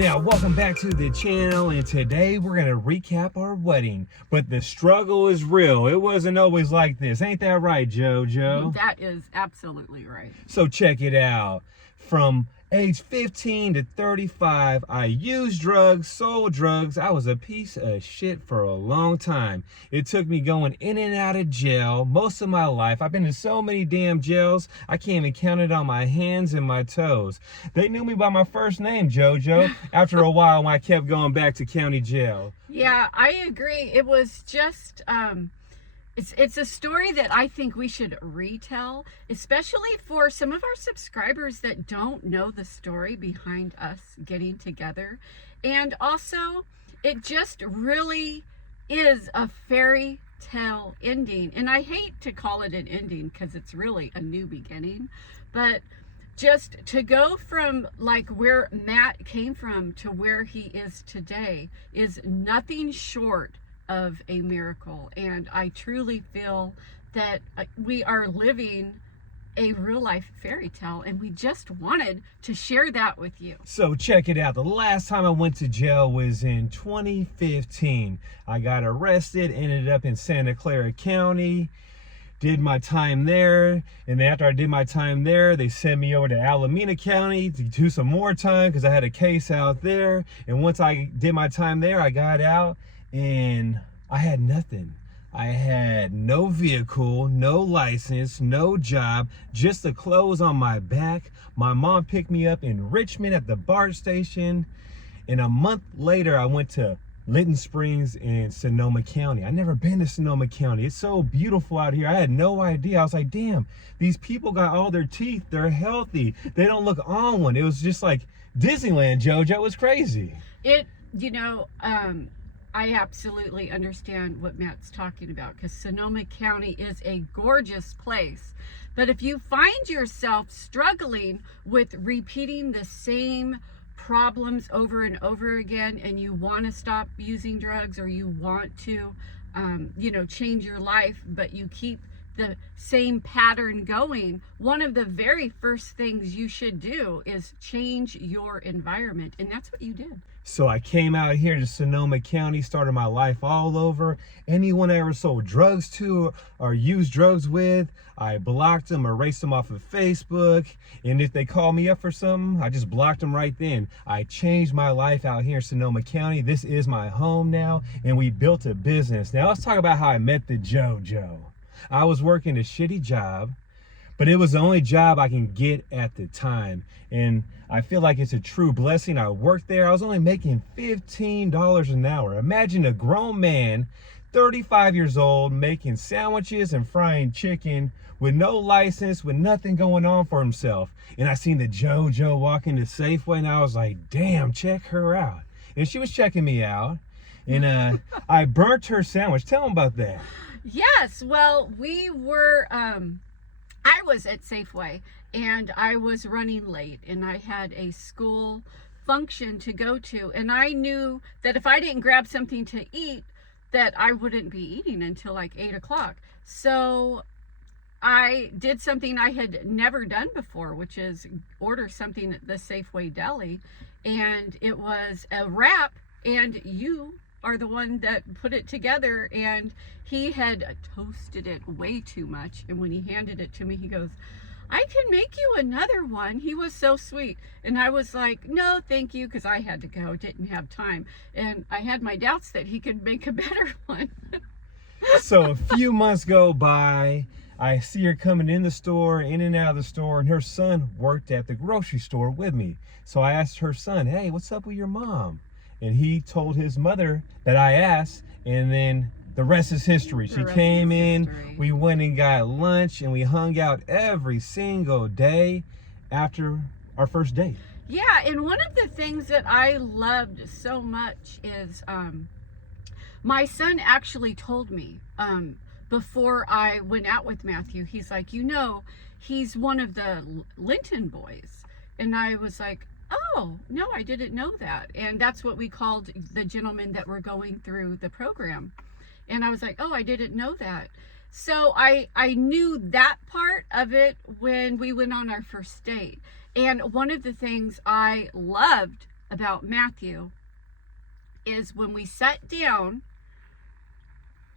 Now, welcome back to the channel, and today we're going to recap our wedding. But the struggle is real. It wasn't always like this. Ain't that right, JoJo? That is absolutely right. So check it out. From age 15 to 35, I used drugs, sold drugs. I was a piece of shit for a long time. It took me going in and out of jail most of my life. I've been in so many damn jails, I can't even count it on my hands and my toes. They knew me by my first name, JoJo, after a while when I kept going back to county jail. Yeah, I agree. It was just, it's a story that I think we should retell, especially for some of our subscribers that don't know the story behind us getting together. And also, it just really is a fairy tale ending. And I hate to call it an ending because it's really a new beginning. But just to go from like where Matt came from to where he is today is nothing short of a miracle. And I truly feel that we are living a real life fairy tale, and we just wanted to share that with you. So check it out. The last time I went to jail was in 2015. I got arrested, ended up in Santa Clara County, did my time there, and then after I did my time there, they sent me over to Alameda County to do some more time because I had a case out there. And once I did my time there, I got out and I had nothing. I had no vehicle, no license, no job, just the clothes on my back. My mom picked me up in Richmond at the BART station, and a month later I went to Lytton Springs in Sonoma County. I never been to Sonoma County. It's so beautiful out here. I had no idea. I was like, damn, these people got all their teeth. They're healthy. They don't look on one. It was just like Disneyland, JoJo. It was crazy. I absolutely understand what Matt's talking about because Sonoma County is a gorgeous place. But if you find yourself struggling with repeating the same problems over and over again, and you want to stop using drugs, or you want to, change your life, but you keep the same pattern going, one of the very first things you should do is change your environment. And that's what you did. So I came out here to Sonoma County, started my life all over. Anyone I ever sold drugs to or used drugs with, I blocked them, erased them off of Facebook. And if they called me up for something, I just blocked them right then. I changed my life out here in Sonoma County. This is my home now, and we built a business. Now let's talk about how I met the JoJo. I was working a shitty job, but it was the only job I can get at the time. And I feel like it's a true blessing. I worked there. I was only making $15 an hour. Imagine a grown man, 35 years old, making sandwiches and frying chicken with no license, with nothing going on for himself. And I seen the JoJo walk into Safeway, and I was like, damn, check her out. And she was checking me out. And I burnt her sandwich. Tell them about that. Yes, well, we were, I was at Safeway, and I was running late, and I had a school function to go to, and I knew that if I didn't grab something to eat, that I wouldn't be eating until like 8 o'clock. So I did something I had never done before, which is order something at the Safeway deli, and it was a wrap, and you are the one that put it together, and he had toasted it way too much. And when he handed it to me, he goes, I can make you another one. He was so sweet. And I was like, no, thank you, because I had to go, didn't have time. And I had my doubts that he could make a better one. So a few months go by. I see her coming in the store, in and out of the store, and her son worked at the grocery store with me. So I asked her son, hey, what's up with your mom? And he told his mother that I asked, and then the rest is history. She came in, we went and got lunch, and we hung out every single day after our first date. Yeah, and one of the things that I loved so much is my son actually told me before I went out with Matthew, he's like, he's one of the Linton boys. And I was like, oh, no, I didn't know that. And that's what we called the gentlemen that were going through the program. And I was like, oh, I didn't know that. So I knew that part of it when we went on our first date. And one of the things I loved about Matthew is when we sat down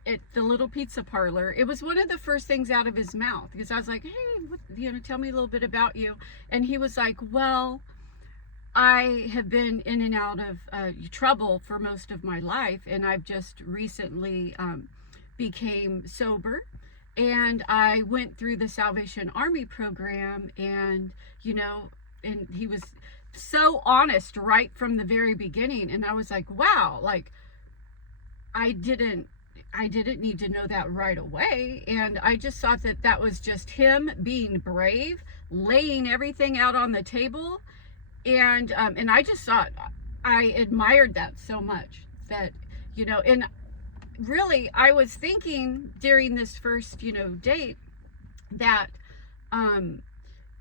at the little pizza parlor, it was one of the first things out of his mouth, because I was like, hey, tell me a little bit about you. And he was like, well, I have been in and out of trouble for most of my life, and I've just recently became sober, and I went through the Salvation Army program, and and he was so honest right from the very beginning, and I was like, wow, like I didn't need to know that right away. And I just thought that was just him being brave, laying everything out on the table. And I just thought, I admired that so much, that, and really I was thinking during this first, date, that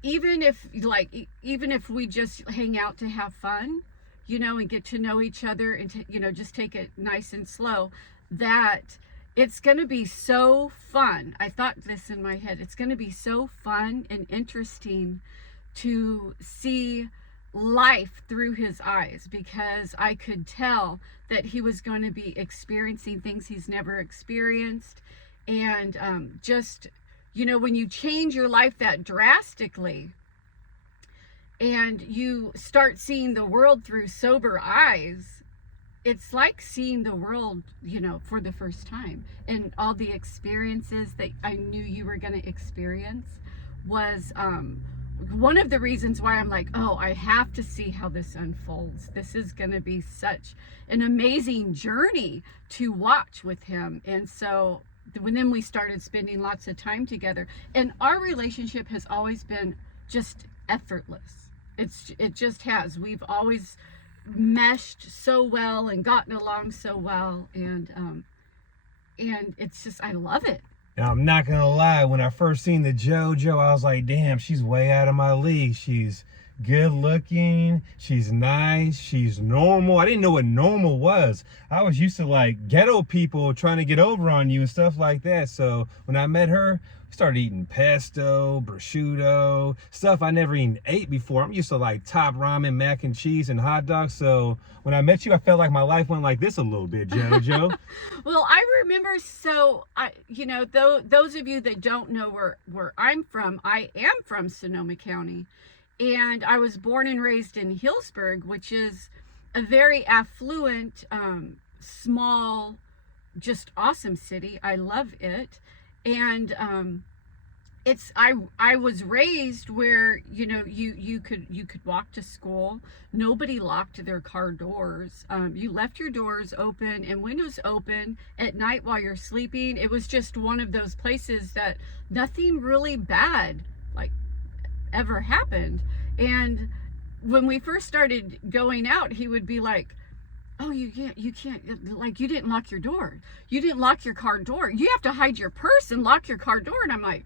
even if we just hang out to have fun, and get to know each other, and to, just take it nice and slow, that it's going to be so fun. I thought this in my head. It's going to be so fun and interesting to see life through his eyes, because I could tell that he was going to be experiencing things he's never experienced. And just, when you change your life that drastically, and you start seeing the world through sober eyes, it's like seeing the world, for the first time. And all the experiences that I knew you were going to experience was one of the reasons why I'm like, oh, I have to see how this unfolds. This is going to be such an amazing journey to watch with him. And so then we started spending lots of time together, and our relationship has always been just effortless. It just has. We've always meshed so well and gotten along so well, and it's just, I love it. Now, I'm not gonna lie, when I first seen the JoJo, I was like, damn, she's way out of my league. She's good looking, she's nice, she's normal. I didn't know what normal was. I was used to like ghetto people trying to get over on you and stuff like that. So when I met her, we started eating pesto, prosciutto, stuff I never even ate before. I'm used to like top ramen, mac and cheese, and hot dogs. So when I met you, I felt like my life went like this a little bit, JoJo. Well, I remember, those of you that don't know where I'm from, I am from Sonoma County. And I was born and raised in Hillsburg, which is a very affluent, small, just awesome city. I love it. And I was raised where, you could walk to school. Nobody locked their car doors. You left your doors open and windows open at night while you're sleeping. It was just one of those places that nothing really bad ever happened. And when we first started going out, he would be like, oh, you can't, like, you didn't lock your door. You didn't lock your car door. You have to hide your purse and lock your car door. And I'm like,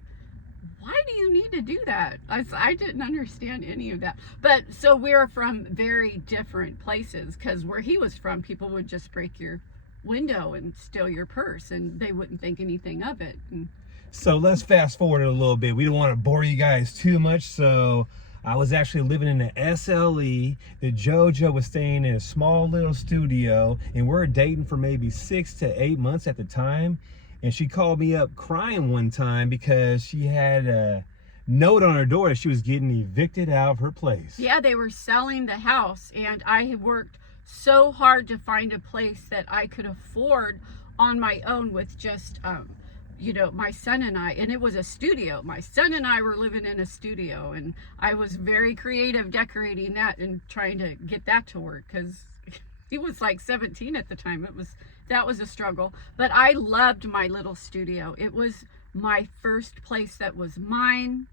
why do you need to do that? I didn't understand any of that. But so we're from very different places, because where he was from, people would just break your window and steal your purse, and they wouldn't think anything of it. And so let's fast forward a little bit. We don't want to bore you guys too much. So I was actually living in the SLE. The JoJo was staying in a small little studio, and we were dating for maybe 6 to 8 months at the time. And she called me up crying one time because she had a note on her door that she was getting evicted out of her place. Yeah, they were selling the house, and I had worked so hard to find a place that I could afford on my own with just my son and I, and it was a studio. My son and I were living in a studio, and I was very creative decorating that and trying to get that to work, because he was like 17 at the time. That was a struggle, but I loved my little studio. It was my first place that was mine.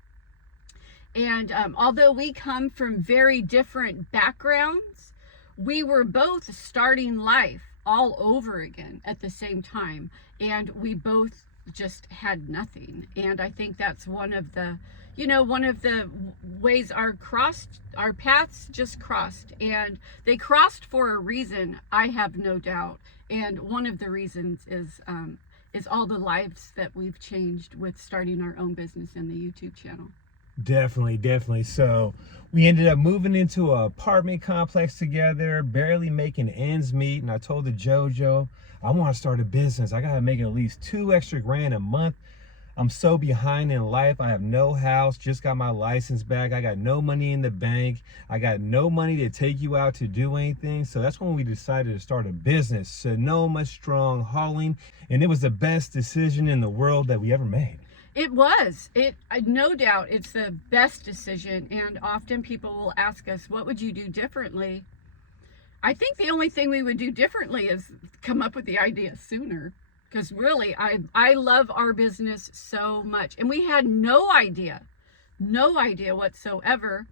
And although we come from very different backgrounds, we were both starting life all over again at the same time, and we both just had nothing. And I think that's one of the ways our paths just crossed, and they crossed for a reason, I have no doubt. And one of the reasons is all the lives that we've changed with starting our own business and the YouTube channel. Definitely, definitely. So we ended up moving into an apartment complex together, barely making ends meet. And I told the JoJo, I want to start a business. I got to make at least 2 extra grand a month. I'm so behind in life. I have no house, just got my license back. I got no money in the bank. I got no money to take you out to do anything. So that's when we decided to start a business, Sonoma Strong Hauling. And it was the best decision in the world that we ever made. It was. No doubt it's the best decision. And often people will ask us, what would you do differently? I think the only thing we would do differently is come up with the idea sooner. Because really, I love our business so much. And we had no idea whatsoever.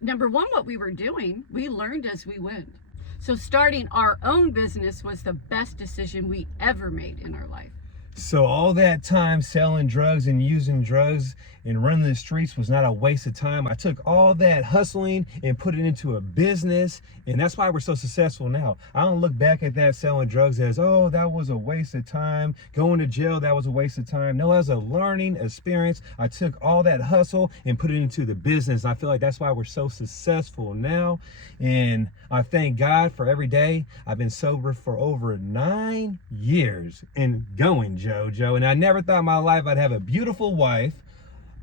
Number one, what we were doing, we learned as we went. So starting our own business was the best decision we ever made in our life. So all that time selling drugs and using drugs and running the streets was not a waste of time. I took all that hustling and put it into a business, and that's why we're so successful now. I don't look back at that selling drugs as, oh, that was a waste of time. Going to jail, that was a waste of time. No, as a learning experience, I took all that hustle and put it into the business. I feel like that's why we're so successful now. And I thank God for every day. I've been sober for over 9 years and going, JoJo. And I never thought in my life I'd have a beautiful wife,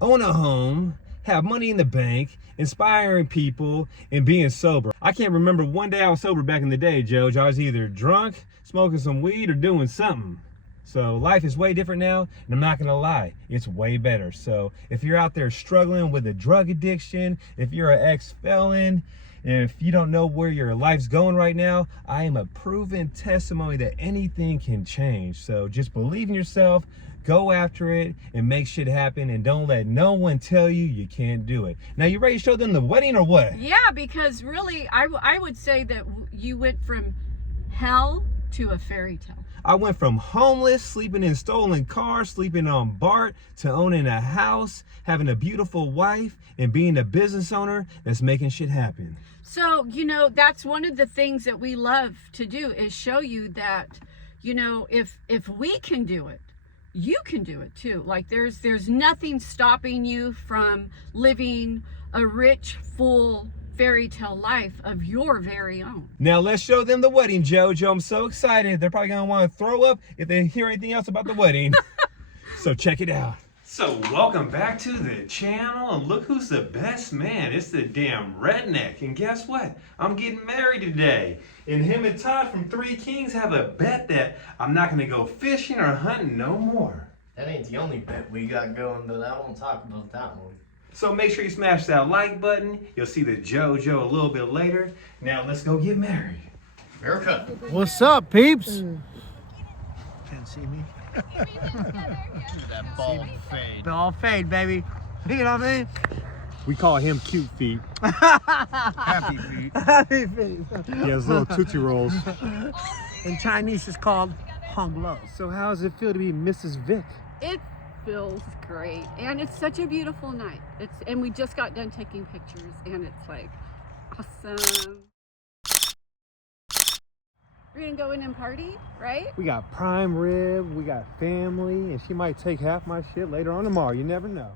own a home, have money in the bank, inspiring people, and being sober. I can't remember one day I was sober back in the day, JoJo. I was either drunk, smoking some weed, or doing something. So life is way different now, and I'm not gonna lie, it's way better. So if you're out there struggling with a drug addiction, if you're an ex-felon, if you don't know where your life's going right now, I am a proven testimony that anything can change. So just believe in yourself, go after it, and make shit happen, and don't let no one tell you you can't do it. Now, you ready to show them the wedding or what? Yeah, because really, I would say that you went from hell to a fairy tale. I went from homeless, sleeping in stolen cars, sleeping on BART, to owning a house, having a beautiful wife, and being a business owner that's making shit happen. So, that's one of the things that we love to do is show you that, if we can do it, you can do it too. Like there's nothing stopping you from living a rich, full fairy tale life of your very own. Now let's show them the wedding, JoJo. I'm so excited. They're probably gonna want to throw up if they hear anything else about the wedding. So check it out. So welcome back to the channel, and look who's the best man. It's the damn redneck. And guess what? I'm getting married today. And him and Todd from Three Kings have a bet that I'm not gonna go fishing or hunting no more. That ain't the only bet we got going, but I won't talk about that one. So make sure you smash that like button. You'll see the JoJo a little bit later. Now let's go get married. Haircut. What's up, peeps? Can't see me. That bald fade. All fade, baby. You know what I mean? We call him Cute Feet. Happy feet. Happy feet. He has little Tootsie Rolls. In Chinese, it's called Hong Lo. So how does it feel to be Mrs. Vic? It feels great, and it's such a beautiful night. And we just got done taking pictures, and it's like awesome. We're gonna go in and party, right? We got prime rib, we got family, and she might take half my shit later on tomorrow. You never know.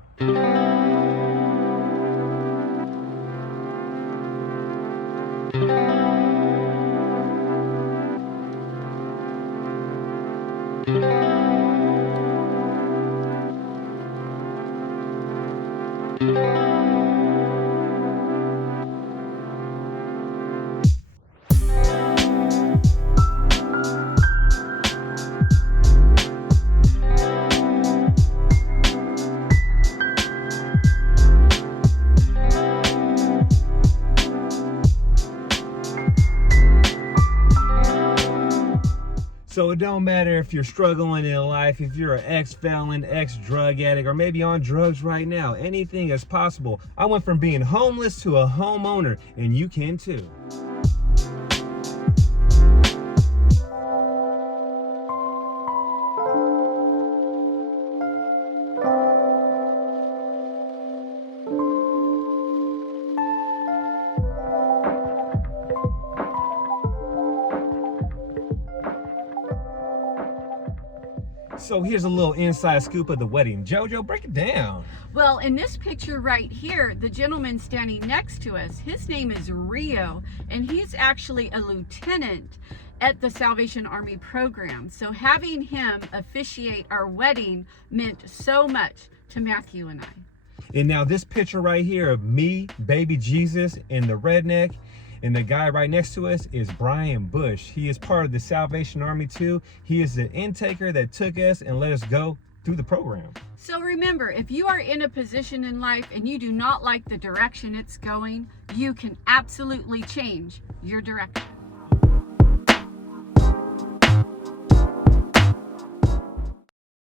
So it don't matter if you're struggling in life, if you're an ex-felon, ex-drug addict, or maybe on drugs right now. Anything is possible. I went from being homeless to a homeowner, and you can too. So here's a little inside scoop of the wedding. JoJo, break it down. Well, in this picture right here, the gentleman standing next to us, his name is Rio, and he's actually a lieutenant at the Salvation Army program. So having him officiate our wedding meant so much to Matthew and I. And now this picture right here of me, baby Jesus, and the redneck, and the guy right next to us is Brian Bush. He is part of the Salvation Army too. He is the intaker that took us and let us go through the program. So remember, if you are in a position in life and you do not like the direction it's going, you can absolutely change your direction.